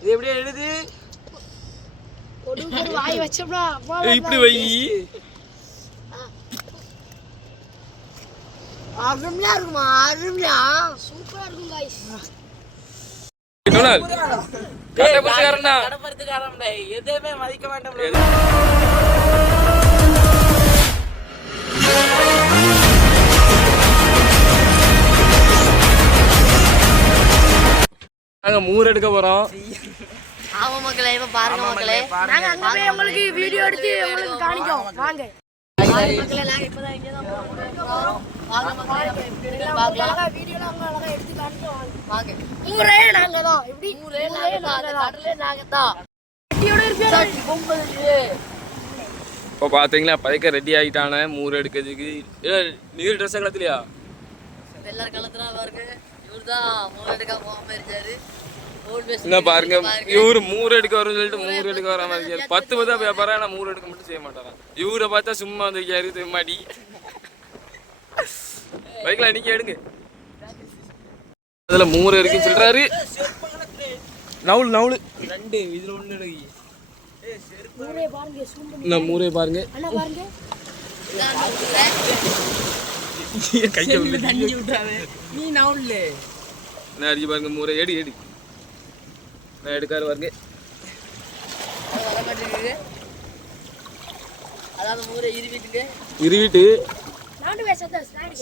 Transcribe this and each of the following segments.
இது எப்படியே எழுது ஒரு வாய் வச்சோம்னா இப்படி வை. அருமையா இருக்குமா? அருமையா சூப்பரா இருக்கும் गाइस. எதுவுமே மதிக்க மாட்டோம். நாங்க மூர் எடுக்க போறோம். ஆமா மக்களே, இப்ப பாருங்க மக்களே, நாங்க அங்க போய் உங்களுக்கு வீடியோ எடுத்து உங்களுக்கு காணிக்கோம். வாங்க மக்களே, நாங்க இப்பதான் இங்க தான் போறோம். வாங்க மக்களே, பார்க்கலாம். வீடியோல அங்க அழகா எடுத்து காணிக்கோம். வாங்க. மூரே நாங்க தான். இப்படி மூரே நாங்க தான். கடலே நாங்க தான். வெட்டியோட இருப்பீங்க பொம்பளே. இப்போ பாத்தீங்களா பைக்க ரெடி ஆயிட்டானே மூர் எடுக்கிறதுக்கு. நீர் ட்ரெஸ் கலத்துலையா? எல்லாரும் கலத்துறா பாருங்க. இவர்தான் மூர் எடுக்க போகாம இருக்காரு. என்ன பாருங்க, இவரு மூர் எடுக்க வரும்னு சொல்லிட்டு மூர் எடுக்க வர மாதிரி 10 வியாபாரம். ஆனா மூர் எடுக்க மட்டும் செய்ய மாட்டாரான். இவரை பார்த்தா சும்மா வந்து மாடி பைக்ல நீங்க எடுங்க. அதுல மூர் இருக்குன்னு சொல்றாரு. நவுல் நவுல் ரெண்டு இதுல ஒண்ணு எடுங்க. மூரே பாருங்க, சூம் பண்ணி நான் மூரே பாருங்க. அண்ணா பாருங்க. கைய உள்ள தண்ணி விட்டாவே நீ நவுல்ல நான் அடிச்சு பாருங்க மூரே எடி எடி. நான் எடுக்காரு பாருங்க. வர மாட்டேங்குது. அதாவது மூரே இருவிட்டுங்க. இருவிட்டு நானு வேசத்த ஸ்டாண்ட்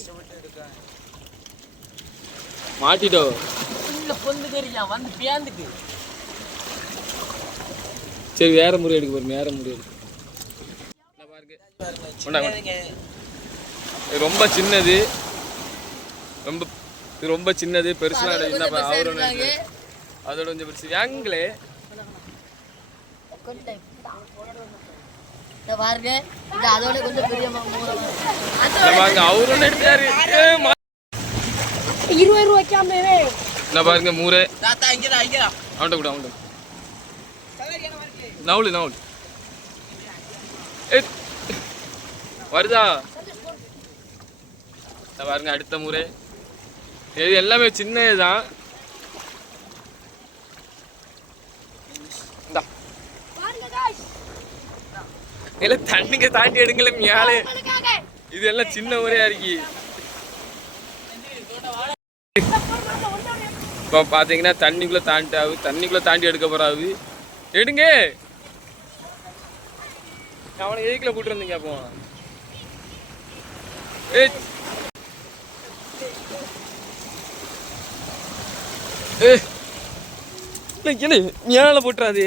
மாட்டிட்டோ. உள்ள பொந்து தெரியா வந்து பியாந்துக்கு. சரி வேற முறை எடுக்க போறோம். வேற முறை எடுக்க பாருங்க. ரொம்ப சின்னது, ரொம்ப சின்னது. பெருசுலாம் என்ன அவரு அதோட கொஞ்சம் பெருசு ஏங்களே பாருங்க. இது அதோட கொஞ்சம் பெரிய பாருங்க. அவரு ஒன்று எடுத்தாரு. 20 ரூபாய்க்காமே என்ன பாருங்க மூரே. தாத்தா இங்கடா இங்கடா அவன்ட கூட அவன்ட நவுலு நவுல் வருதா பாருங்க. அடுத்த முறை இது எல்லாமே சின்னதுதான். எல்லாம் தண்ணிங்க தாண்டி எடுங்கல மேலே. இது எல்லாம் சின்ன முறையா இருக்கு. இப்போ பாத்தீங்கன்னா தண்ணிக்குள்ள தாண்டி எடுக்க போறாவு. எடுங்க. அவனை எதுக்குள்ள கூட்டு வந்தீங்க அப்போ? மேல போட்டுறாது.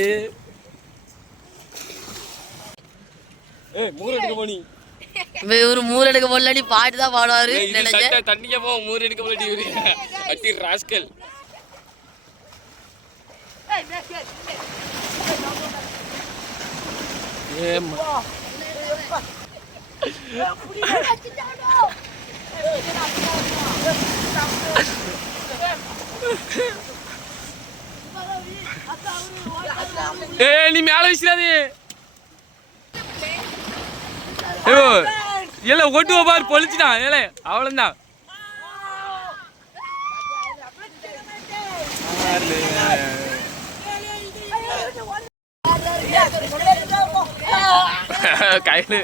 மூர் எடுக்க போனி ஒரு மூர் எடுக்க போடலாடி பாட்டு தான் பாடுவாரு. தண்ணியா போ மூர் எடுக்க போலாடி அட்டி ராஸ்கல். நீ மேல வச்சிடாதே. இல்ல ஓட்டுவ பாரு பொழிச்சுட்டான். ஏலே அவ்வளவுதான். கையில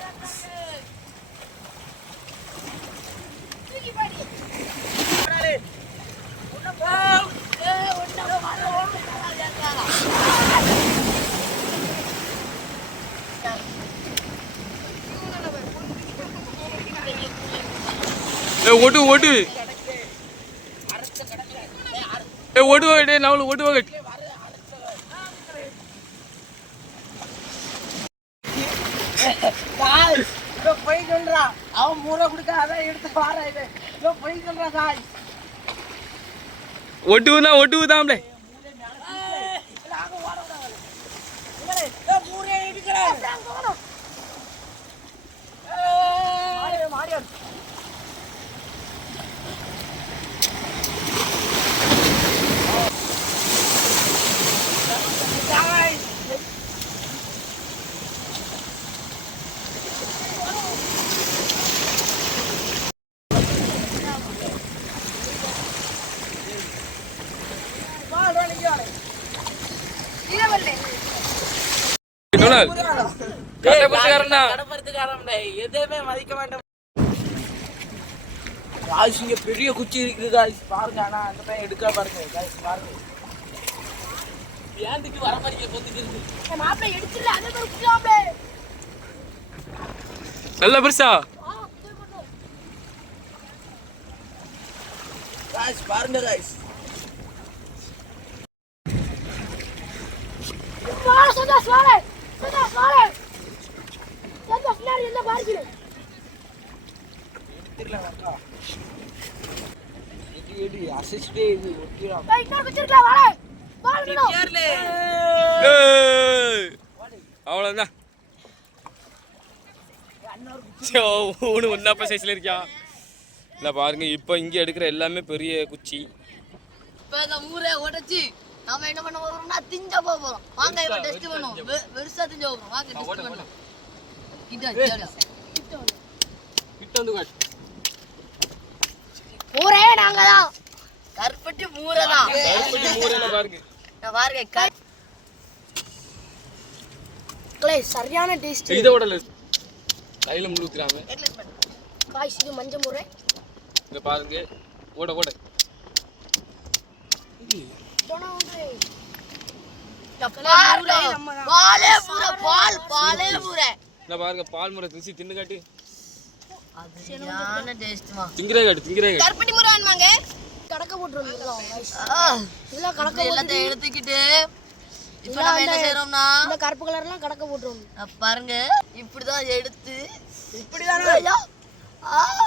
ஓட்டு ஓட்டு ஓட்டு நவலு ஓட்டு போய் சொல்றான். அவன் மூரை கொடுக்க அதான் எடுத்து பாரு. போய் சொல்றான் சாய். ஒட்டுவுனா ஒட்டுவுதாம்லே. மூரே எடுக்கிறேன். எதுவுமே மதிக்க மாட்டேன். காய்ஸ் இங்க பெரிய குச்சி இருக்கு காய்ஸ் பாருங்க. ஆனா அந்த பையன் எடுக்க பாருங்க காய்ஸ் பாருங்க. ஏந்துக்கு வர மாதிரி கொத்துக்கு இருக்கு. மாப்பிள்ளை எடுத்துல அதே மாதிரி குடியாப்ளே. நல்ல பெருசா காய்ஸ் பாருங்க காய்ஸ். வாடா சோதா வாடா. சோதா வாடா. சோதா பின்னாடி என்ன பாருங்க. எடுத்துறல வாடா. இது அசிஸ்டே இது ஒட்டிரா. டேய் இன்னொரு குச்சிருக்கல வாடா. வாடா. அவ்வளோதான். ஒன்று ஒன்றா சைஸில் இருக்கியா இல்லை பாருங்க. இப்போ இங்கே எடுக்கிற எல்லாமே பெரிய குச்சி. இப்போ இந்த மூரை உடைச்சி நாம என்ன பண்ண போறோம்னா திஞ்ச போறோம். வாங்க இப்போ டெஸ்ட் பண்ணுவோம். வெறுசா திஞ்ச போறோம். வாங்க டெஸ்ட் பண்ணுவோம். கிட்ட வந்து காட்டு. மூரே நாங்க தான். கருப்பட்டி மூரை தான். கருப்பட்டி மூரையில பாருங்க. நான் பாருங்க க்ளே சரியான டேஸ்ட். இதை விடல கையில் முழுக்கிறாங்க. காய்ஸ் இது மஞ்சள் மூரை. இங்க பாருங்க ஓட ஓட. பாருங்க பால் முறை திசி தின்னு காட்டு. திங்கிரே காட்டு திங்கிரே காட்டு. கருப்பட்டி முறை வேணுமாங்க? கடக்க போட்டுருவோம். இதெல்லாம் கடக்க எல்லாத்தையும் எடுத்துக்கிட்டு இப்போ நம்ம என்ன செய்றோம்னா இந்த கருப்பு கலர்லாம் கடக்க போட்டுருவோம். பாருங்க இப்படிதான் எடுத்து இப்படிதான்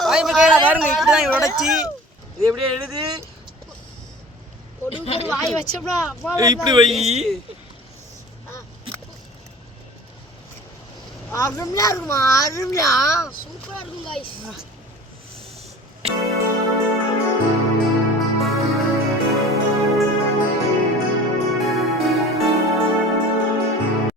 வாய் மக்களே பாருங்க இப்படிதான் உடைச்சி இது எப்படியே எழுது ஒரு வாய் வச்சோம்னா இப்படி வை. அருமையா இருக்குமா? அருமையா சூப்பரா இருக்கும் गाइस.